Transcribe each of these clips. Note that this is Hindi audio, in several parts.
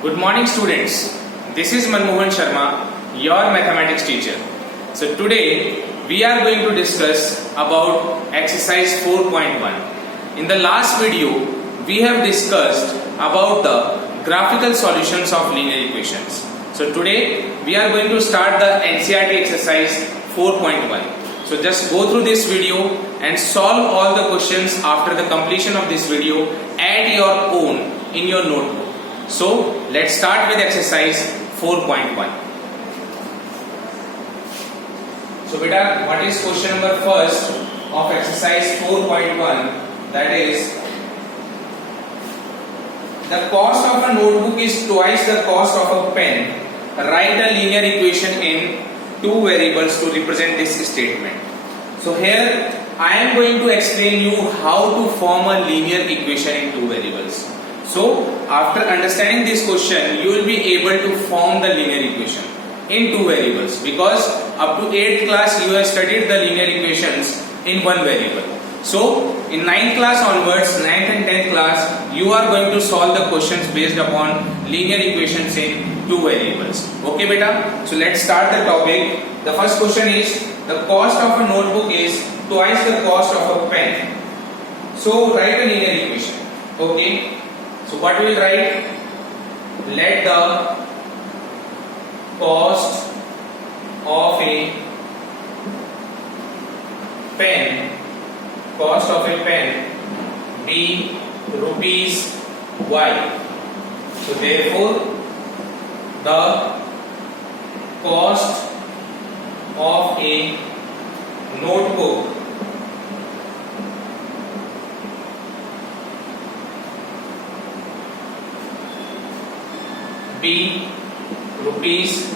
Good morning students, this is Manmohan Sharma, your mathematics teacher. So today we are going to discuss about exercise 4.1. In the last video we have discussed about the graphical solutions of linear equations. So today we are going to start the NCERT exercise 4.1. So just go through this video and solve all the questions after the completion of this video at your own in your notebook. So let's start with exercise 4.1. So beta, what is question number first of exercise 4.1? That is, the cost of a notebook is twice the cost of a pen. Write a linear equation in two variables to represent this statement. So here I am going to explain you how to form a linear equation in two variables. So after understanding this question, you will be able to form the linear equation in two variables, because up to 8th class you have studied the linear equations in one variable. So in 9th class onwards, 9th and 10th class, you are going to solve the questions based upon linear equations in two variables. Okay beta? So let's start the topic. The first question is, the cost of a notebook is twice the cost of a pen. So write a linear equation. Okay. So what we will write? Let the cost of a pen be rupees y. So therefore the cost of a notebook be rupees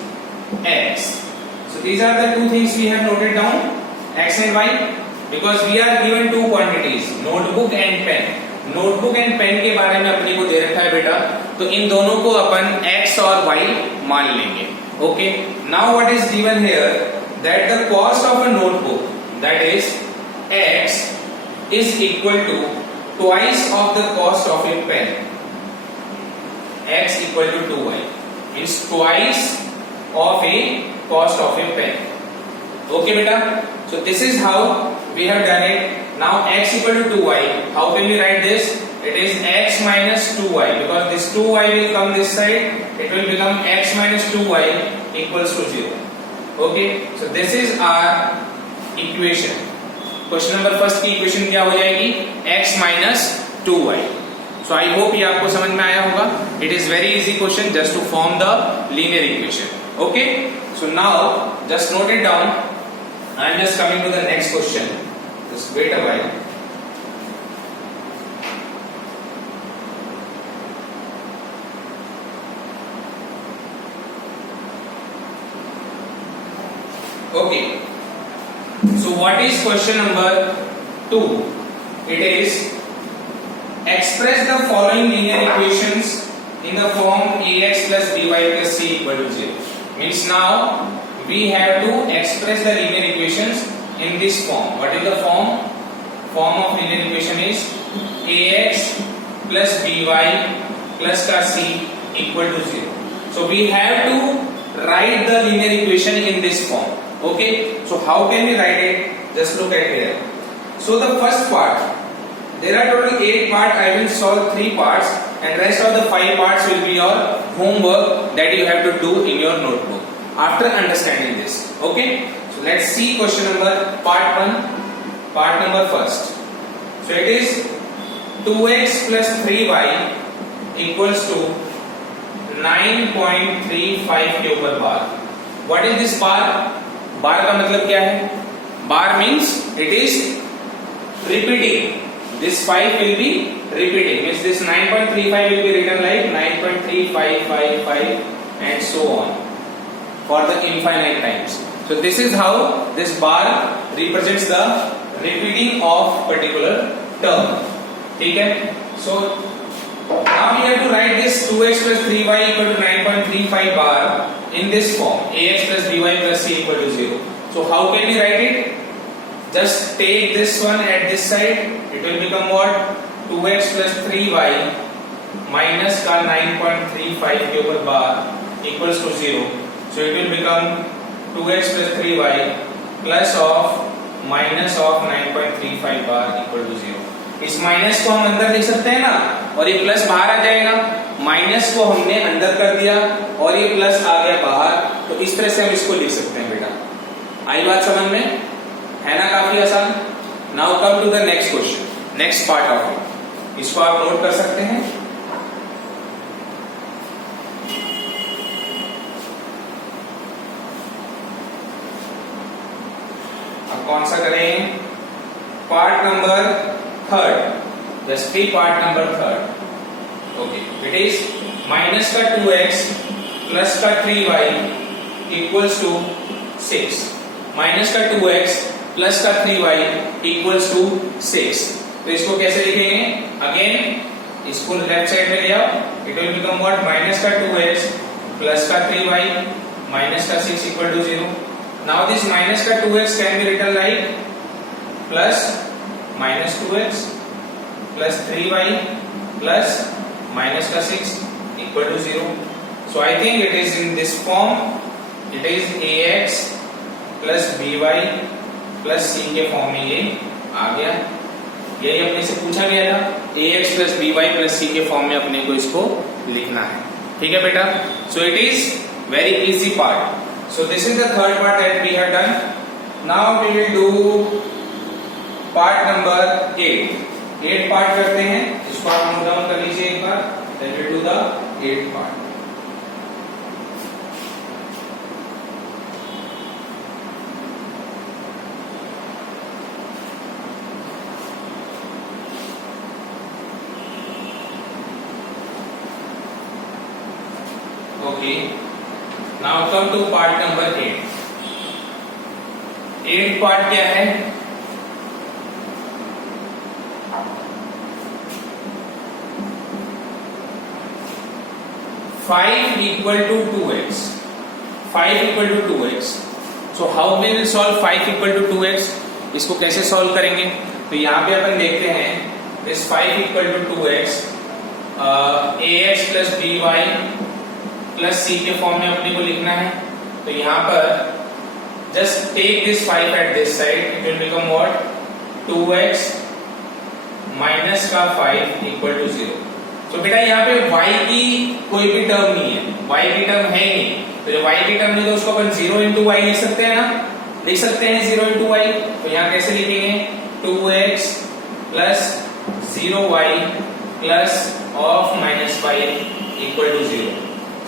x. So these are the two things we have noted down, x and y, because we are given two quantities, notebook and pen. Notebook and pen के बारे में अपने को दे रखा है बेटा, तो इन दोनों को अपन x और y मान लेंगे. Okay, now what is given here, that the cost of a notebook, that is x, is equal to twice of the cost of a pen. X equal to 2y means twice of a cost of a pen. Okay beta, so this is how we have done it. Now x equal to 2y, how can we write this? It is x minus 2y, because this 2y will come this side, it will become x minus 2y equals to 0. Okay, so this is our equation. Question number first की equation क्या हो जाएगी? x minus 2y. So I hope ये आपको समझ में आया होगा. It is very easy question just to form the linear equation. Okay. So now just note it down. I am just coming to the next question. Just wait a while. Okay. So what is question number 2? It is, express the following linear equations in the form ax plus by plus c equal to 0. Means now we have to express the linear equations in this form. What is the form? Form of linear equation is ax plus by plus का c equal to 0. So we have to write the linear equation in this form. Okay. So how can we write it? Just look at here. So the first part, there are total 8 parts. I will solve 3 parts, and rest of the 5 parts will be your homework that you have to do in your notebook after understanding this. Okay. So let's see question number part 1. Part number first. So it is 2x plus 3y equals to 9.35 के ऊपर बार. What is this bar? बार का मतलब क्या है? Bar means it is repeating. This 5 will be repeating, means this 9.35 will be written like 9.3555 and so on for the infinite times. So this is how this bar represents the repeating of particular term. ठीक है? So now we have to write this 2x plus 3y equal to 9.35 bar in this form, ax plus by plus c equal to 0. So how can we write it? Just take this one at this side, it will become what? 2x plus 3y minus का 9.35 के ऊपर bar equals to 0, so it will become 2x plus 3y plus of minus of 9.35 bar equal to 0। इस माइनस को हम अंदर लिख सकते हैं ना, और ये प्लस बाहर आ जाएगा। माइनस को हमने अंदर कर दिया और ये प्लस आ गया बाहर, तो इस तरह से हम इसको लिख सकते हैं बेटा। आई बात समझ में? है ना काफी आसान। Now come to the next question, next part of it. इसको आप नोट कर सकते हैं। अब कौन सा करें? Part number third, just be part number third. Okay, it is minus का 2x प्लस का 3y इक्वल्स टू 6। माइनस का 2x प्लस का 3y इक्वल्स टू 6। तो इसको कैसे लिखेंगे? अगेन इसको लेफ्ट साइड में ले आओ। It will become what? Minus का 2x प्लस का 3y माइनस का 6 equal to 0। Now this minus का 2x can be written like plus minus 2x plus 3y plus minus का 6 equal to 0। So I think it is in this form. It is ax plus by plus c के फॉर्म में ये आ गया। यही अपने से पूछा गया था, ax plus by plus c के फॉर्म में अपने को इसको लिखना है। ठीक है बेटा? So it is very easy part. So this is the third part that we have done. Now we will do part number 8 part करते हैं। इसको आप नोट डाउन कर लीजिए एक बार। Then we do the 8th part. Okay, now come to part number 8। 8th part क्या है? 5 equal to 2x. 5 equal to 2x. So how we will solve 5 equal to 2x? इसको कैसे सॉल्व करेंगे? तो यहाँ पे अपन देखते हैं this 5 equal to 2x, ax plus by plus c के फॉर्म में अपने को लिखना है। तो यहाँ पर just take this 5 at this side, it will become what? 2x minus का 5 equal to 0। तो बेटा यहाँ पे y की कोई भी टर्म नहीं है, y की टर्म है ही नहीं। तो जब y की टर्म नहीं तो उसको अपन 0 into y लिख सकते हैं ना, लिख सकते हैं 0 into y। तो यहाँ कैसे लिखेंगे? 2x plus 0y plus of minus 5 equal to 0।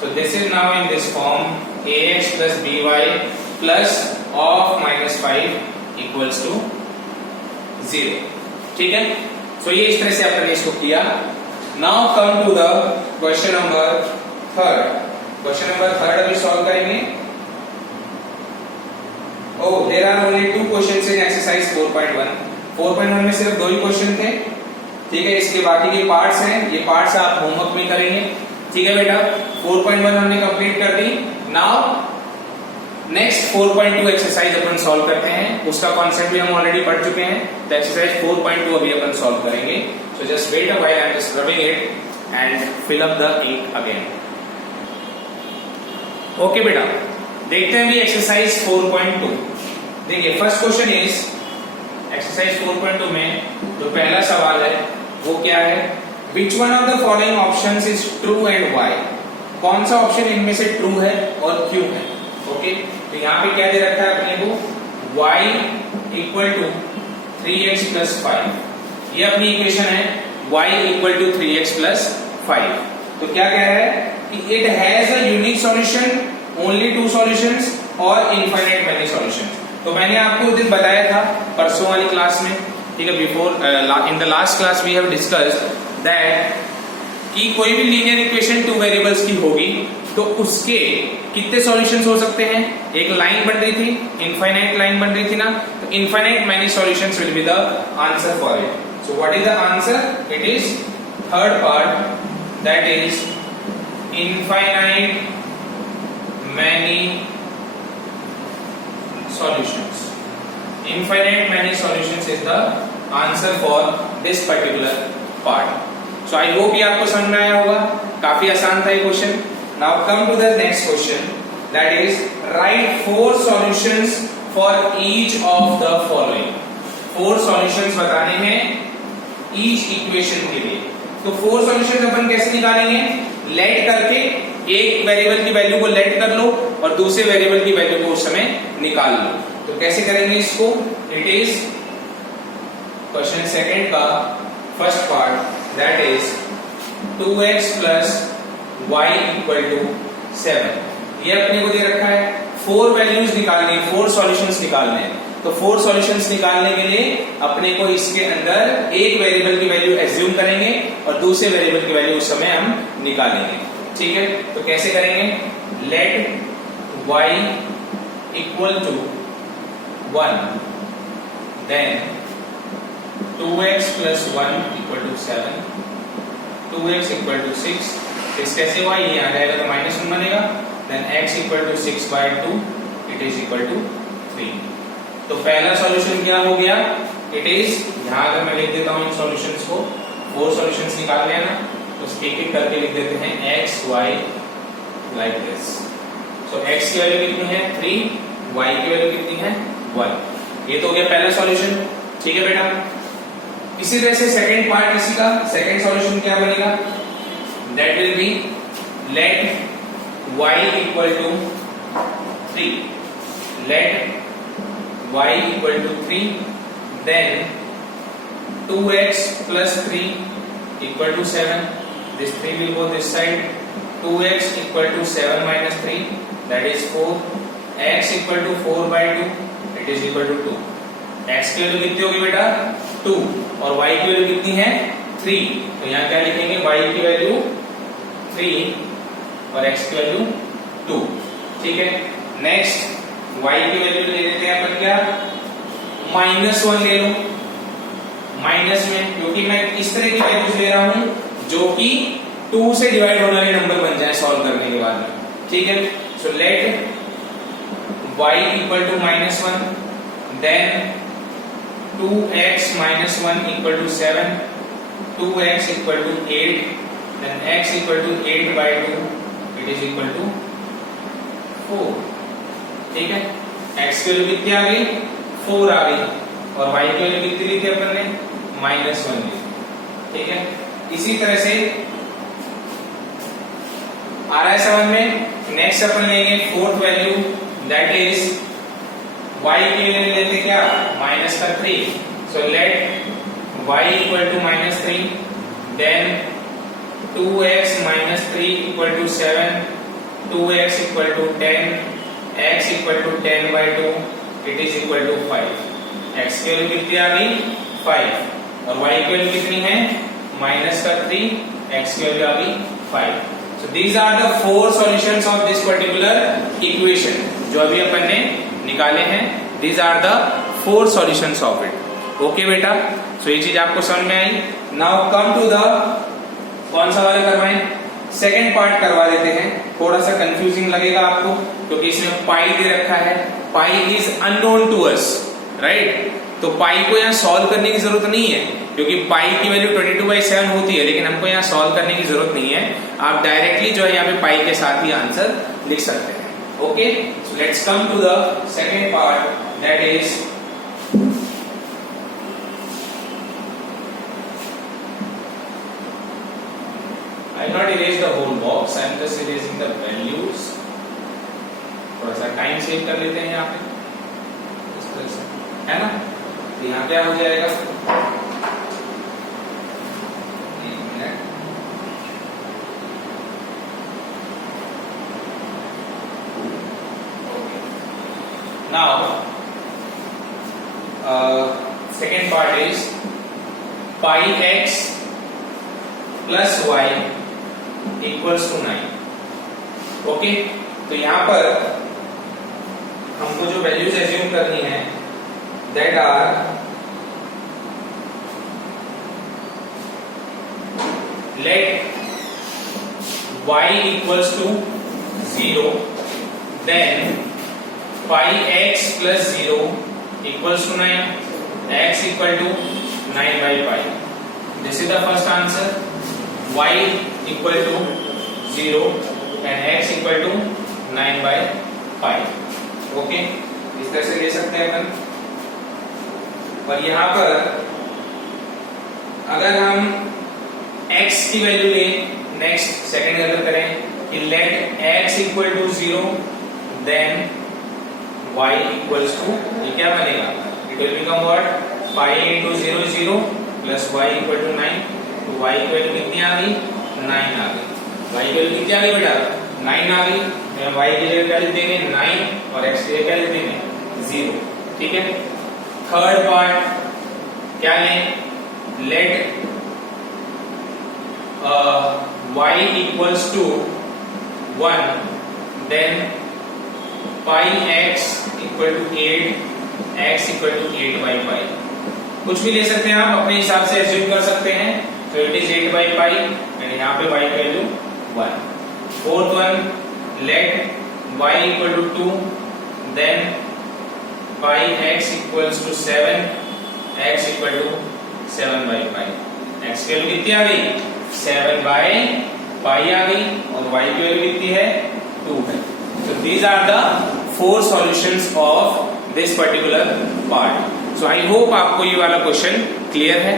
So this is now in this form, ax plus by plus of minus 5 equals to 0। ठीक है? तो ये इस तरह से अपन ने इसको किया। Now come to the question number 3rd। Question number 3rd अभी सॉल्व करेंगे। Oh, there are only 2 questions in exercise 4.1। 4.1 में सिर्फ 2 ही क्वेश्चन थे। ठीक है, इसके बाकी के पार्ट्स हैं, ये पार्ट्स आप होमवर्क में करेंगे। ठीक है बेटा? 4.1 हमने कंप्लीट कर दी। नाउ नेक्स्ट 4.2 एक्सरसाइज अपन सॉल्व करते हैं। उसका कॉन्सेप्ट भी हम ऑलरेडी पढ़ चुके हैं। तो एक्सरसाइज 4.2 अभी अपन सॉल्व करेंगे। So just wait a while, I am just rubbing it and fill up the ink again। Okay बेटा, देखते हैं भी एक्सरसाइज 4.2। देखिए फर्स्ट क्वेश्चन इज एक्सरसाइज 4.2 में जो पहला सवाल है वो क्या है? Which one of the following options is true and why? कौन सा ऑप्शन इनमें से ट्रू है और क्यों है? ओके, तो यहाँ पे क्या दे रखा है अपने को? y equal to 3x plus 5। ये अपनी इक्वेशन है, y equal to 3x plus 5। तो क्या कह रहा है कि it has a unique solution, only 2 solutions और इनफाइनाइट मेनी सॉल्यूशंस। तो मैंने आपको उस दिन बताया था परसों वाली क्लास में, ठीक है, before in the last class we have discussed that कि कोई भी लीनियर इक्वेशन 2 वेरिएबल्स की होगी तो उसके कितने सॉल्यूशंस हो सकते हैं? एक लाइन बन रही थी, इनफाइनाइट लाइन बन रही थी ना, तो infinite many solutions will be the answer for it. So what is the answer? It is third part, that is infinite many solutions। Infinite many solutions is the answer for this particular part। So I hope ये आपको समझ में आया होगा, काफी आसान था ये question. Now come to the next question, that is right 4 solutions for each of the following. 4 solutions बताने हैं ईच इक्वेशन के लिए। तो 4 सॉल्यूशंस अपन कैसे निकालेंगे? लेट करके एक वेरिएबल की वैल्यू को लेट कर लो और दूसरे वेरिएबल की वैल्यू को उस समय निकाल लो। तो कैसे करेंगे इसको? इट इज क्वेश्चन सेकंड का first part, that is 2x plus y equal to 7। ये अपने को दे रखा है 4 वैल्यूज निकालनी है, 4 सॉल्यूशंस निकालने हैं। तो 4 सॉल्यूशंस निकालने के लिए अपने को इसके अंदर एक वेरिएबल की वैल्यू एज्यूम करेंगे और दूसरे वेरिएबल की वैल्यू उस समय हम निकालेंगे। ठीक है, तो कैसे करेंगे? Let y equal to 1, then 2x plus 1 equal to 7, 2x equal to 6। इस कैसे हुआ? ये आ जाएगा तो -1 बनेगा, then x equal to 6/2 it is equal to 3। तो पहला सॉल्यूशन क्या हो गया? इट इज, यहां अगर मैं लिख देता हूं इन सॉल्यूशंस को, 4 सॉल्यूशंस निकाल लेना, तो एक एक करके लिख देते हैं x y like this. So x की वैल्यू कितनी है? 3, y की वैल्यू कितनी है? 1। ये तो हो गया पहला सॉल्यूशन। ठीक है बेटा, इसी तरह से सेकंड पार्ट इसी का सेकंड सॉल्यूशन क्या बनेगा? That will be let y equal to 3, let y equal to 3, then 2x plus 3 equal to 7, this 3 will go this side, 2x equal to 7 minus 3, that is 4, x equal to 4/2, it is equal to 2। x की वैल्यू कितनी होगी बेटा? 2, और y की वैल्यू कितनी है? 3। तो यहाँ क्या लिखेंगे? y की वैल्यू 3 और x की वैल्यू 2। ठीक है, नेक्स्ट y की वैल्यू ले लेते हैं अपन क्या? -1 ले लो। माइनस में, क्योंकि मैं इस तरह की वैल्यूज ले रहा हूं जो कि 2 से डिवाइड होने वाले नंबर बन जाए सॉल्व करने के बाद में। ठीक है, so let y equal to -1, then 2x minus 1 equal to 7, 2x equal to 8, then x equal to 8/2, it is equal to 4। ठीक है, x की वैल्यू कितनी आ गई? 4 आ गई, और y की वैल्यू कितनी ली थी अपन ने? -1 ली। ठीक है, इसी तरह से आ रहा है समझ में। नेक्स्ट अपन लेंगे fourth value, that is y की वैल्यू लेते क्या? -3। So let y equal to -3, then 2x -3 equal to 7, 2x equal to 10, x equal to 10/2, it is equal to 5। x की वैल्यू कितनी आ गई? 5, और y की वैल्यू कितनी है? -3, x की वैल्यू आ गई 5। So these are the 4 solutions of this particular equation जो अभी अपन ने निकाले हैं। These are the 4 solutions of it. Okay बेटा, so ये चीज आपको समझ में आई। Now come to the कौन सा वाला करवाएं? सेकेंड पार्ट करवा देते हैं। थोड़ा सा कंफ्यूजिंग लगेगा आपको क्योंकि इसमें पाई दे रखा है। Pi is unknown to us, right? तो पाई को यहाँ सॉल्व करने की जरूरत नहीं है क्योंकि पाई की वैल्यू 22/7 होती है, लेकिन हमको यहाँ सॉल्व करने की जरूरत नहीं है। आप डायरेक्टली जो है यहाँ पे पाई के साथ ही आंसर लिख सकते हैं। Okay, so let's come to the second part, that is I will not erase the whole box, I am just erasing the values। थोड़ा सा टाइम सेव कर लेते हैं यहाँ पे, इस तरह से, है ना? तो यहाँ क्या हो जाएगा? Now, second part is pi x plus y equals to 9। Okay, तो यहां पर हमको जो वैल्यूज एज्यूम करनी है that are let y equals to 0, then pi x plus 0 equals to 9, x equal to 9/pi। This is the first answer। y equal to 0 and x equal to 9/5। Okay, इस तरह से ले सकते हैं अपन। और यहां पर अगर हम x की वैल्यू लें, नेक्स्ट सेकंड अगर करें कि let x equal to 0 then y equals to, ये क्या बनेगा, it will become what, 5 into 0 0 plus y equal to 9। तो y की वैल्यू कितनी आ गई, 9 आ गई। y की वैल्यू कितनी आ गई बेटा, 9 आ गई। y की जगह क्या लिख देंगे, 9, और x की जगह क्या लिख देंगे, 0। ठीक है। थर्ड पार्ट क्या लें, late y equals to 1 then pi x equal to 8, x equal to 8/5। कुछ भी ले सकते हैं आप, अपने हिसाब से एज्यूम कर सकते हैं। तो इट इज 8/5 एंड यहाँ पे y की value 1। Fourth one, let y equal to 2 then pi x equals to 7, x equal to 7/5। x की वैल्यू कितनी आ गई, 7/5 आ गई, और y की वैल्यू कितनी है, 2 है। So these are the 4 solutions of this particular part. So I hope आपको ये वाला क्वेश्चन क्लियर है।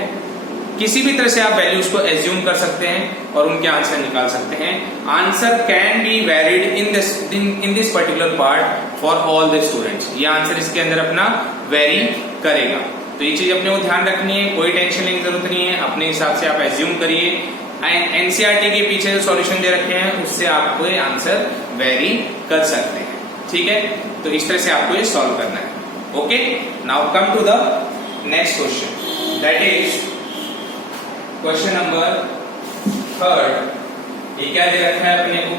किसी भी तरह से आप वैल्यूज को एज्यूम कर सकते हैं और उनके आंसर निकाल सकते हैं। Answer can be varied in this particular part for all the students. ये आंसर इसके अंदर अपना वेरी करेगा। तो ये चीज अपने को ध्यान रखनी है, कोई टेंशन लेने की जरूरत नहीं है, अपने हिसाब से आप एज्यूम करिए। एनसीईआरटी के पीछे जो सॉल्यूशन दे रखे हैं उससे आपको ये आंसर वेरी कर सकते हैं। ठीक है, तो इस तरह से आपको ये सॉल्व करना है। Okay, now come to the next question, that is question number 3। ये क्या दे रखा है अपने को,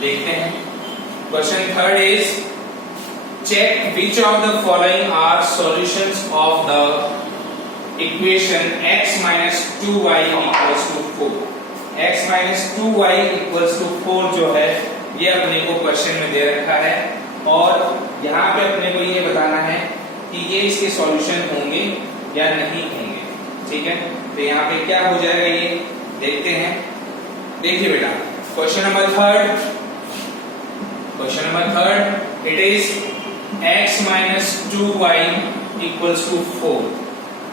देखते हैं। Question 3 is check which of the following are solutions of the equation x minus 2y equals to 4। x minus 2y equals to 4 जो है ये अपने को क्वेश्चन में दे रखा है, और यहाँ पे अपने को ये बताना है कि ये इसके सॉल्यूशन होंगे या नहीं होंगे। ठीक है, तो यहाँ पे क्या हो जाएगा ये देखते हैं। देखिए बेटा, question number 3 it is x minus 2y equals to 4।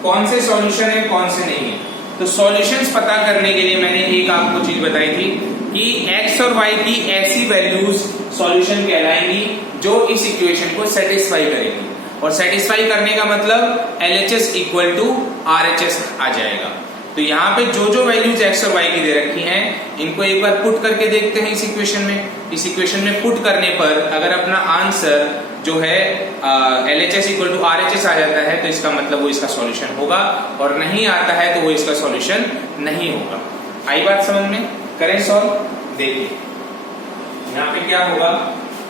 कौन से सॉल्यूशन है, कौन से नहीं है। तो सॉल्यूशंस पता करने के लिए मैंने एक आपको चीज बताई थी कि x और y की ऐसी वैल्यूज सॉल्यूशन कहलाएंगी जो इस इक्वेशन को सेटिस्फाई करेगी। और सेटिस्फाई करने का मतलब LHS इक्वल टू RHS आ जाएगा। तो यहाँ पे जो जो वैल्यूज x और y की दे रखी हैं इनको एक बार पुट करके देखते हैं इस इक्वेशन में। इस इक्वेशन में पुट करने पर अगर अपना आंसर जो है LHS इक्वल टू RHS आ जाता है तो इसका मतलब वो इसका सॉल्यूशन होगा, और नहीं आता है तो वो इसका सॉल्यूशन नहीं होगा। आई बात समझ में, करें सॉल्व। देखिए यहाँ पे क्या होगा,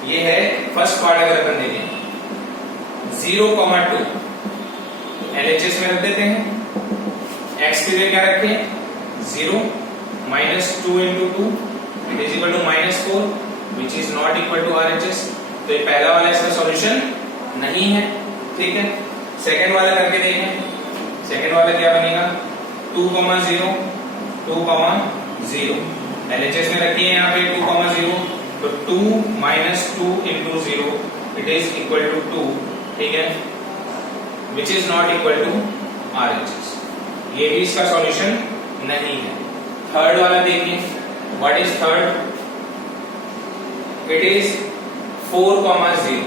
ये है फर्स्ट पार्ट। अगर अपन देखें 0,2 LHS में रख देते हैं। x की जगह क्या रखें, 0 minus 2 into 2 it is equal to -4 which is not equal to RHS। तो ये पहला वाला इसका सॉल्यूशन नहीं है। ठीक है, सेकंड वाला करके देखें। सेकंड वाला क्या बनेगा, 2,0 2,0 LHS में रखिए यहाँ पे 2,0, तो 2 minus 2 into 0 it is equal to 2। ठीक है, which is not equal to RHS। ये भी इसका सॉल्यूशन नहीं है। थर्ड वाला देखिए, what is third, it is 4,0।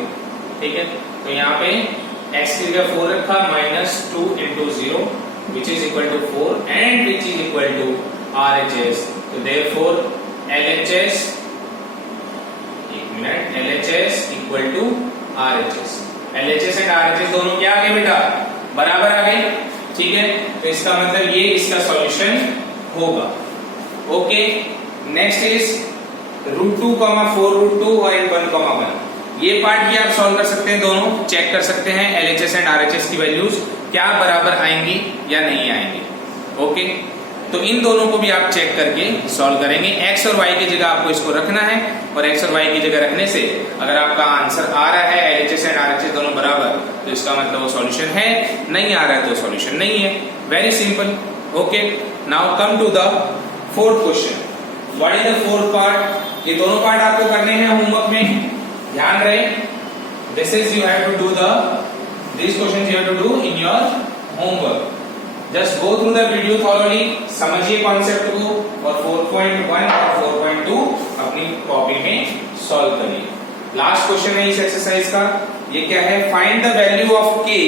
ठीक है, तो यहाँ पे x की जगह 4 रखा, -2 into 0 which is equal to 4 and which is equal to RHS। तो therefore LHS, एक minute, LHS equal to RHS। LHS and RHS दोनों क्या आ गए बेटा, बराबर आ गए। ठीक है, तो इसका मतलब ये इसका सॉल्यूशन होगा। ओके, नेक्स्ट इज √2, 4 √2 और 1,1। ये पार्ट भी आप सॉल्व कर सकते हैं, दोनों चेक कर सकते हैं LHS एंड RHS की वैल्यूज क्या बराबर आएंगी या नहीं आएंगी। ओके, तो इन दोनों को भी आप चेक करके सॉल्व करेंगे। x और y की जगह आपको इसको रखना है, और x और y की जगह रखने से अगर आपका आंसर आ रहा है LHS एंड RHS दोनों बराबर, तो इसका मतलब वो सॉल्यूशन है, नहीं आ रहा है तो सॉल्यूशन नहीं है। Very simple. Okay, now come to the fourth question. What is the fourth part? ये दोनों पार्ट आपको करने हैं होमवर्क में, ध्यान रहे. This is you have to do these questions you have to do in your homework. Just go through the video thoroughly, समझिए कॉन्सेप्ट को और 4.1 और 4.2 अपनी कॉपी में सॉल्व करिए. लास्ट क्वेश्चन है इस एक्सरसाइज का. ये क्या है? Find the value of k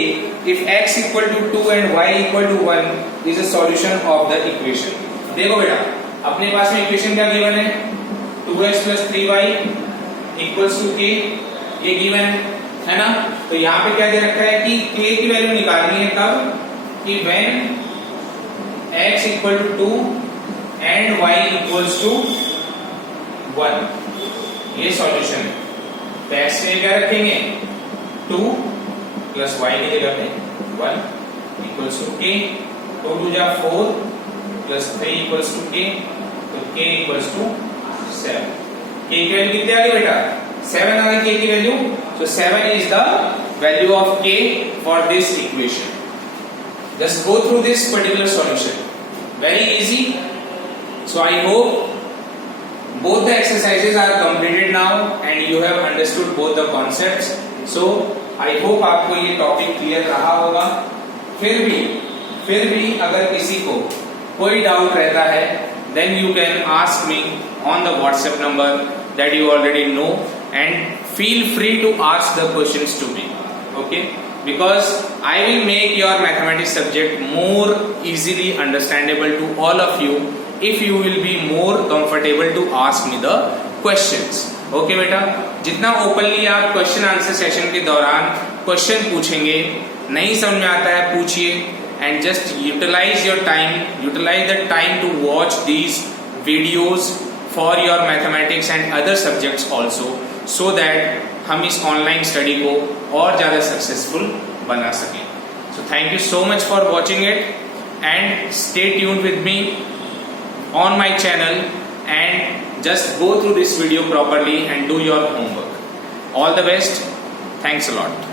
if x equal to 2 and y equal to 1 is a solution of the equation. देखो बेटा, अपने पास में इक्वेशन क्या गिवन है? 2x plus 3y equals to k. ये गिवन है ना. तो यहाँ पे क्या दे रखा है कि k की वैल्यू निकालनी है कब? कि when x equal to 2 and y equals to 1. ये सॉल्यूशन है. तो x में क्या रखेंगे? 2 प्लस y की जगह पे 1 equals to k. 2 2 जा 4 प्लस 3 equals to k. तो k equals to 7. k की वैल्यू कितनी आ गई बेटा? 7 आ गई k की value. So 7 is the value of k for this equation. Just go through this particular solution. Very easy. So I hope both the exercises are completed now and you have understood both the concepts. So I hope आपको ये टॉपिक क्लियर रहा होगा. फिर भी अगर किसी को कोई डाउट रहता है then you can ask me on the WhatsApp number that you already know and feel free to ask the questions to me. Okay? Because I will make your mathematics subject more easily understandable to all of you if you will be more comfortable to ask me the questions. Okay बेटा, जितना ओपनली आप क्वेश्चन आंसर सेशन के दौरान क्वेश्चन पूछेंगे, नहीं समझ में आता है पूछिए, and just utilize your time, utilize the time to watch these videos for your mathematics and other subjects also, so that हम इस ऑनलाइन स्टडी को और ज्यादा सक्सेसफुल बना सकें. So thank you so much for watching it and stay tuned with me on my channel and just go through this video properly and do your homework. All the best. Thanks a lot.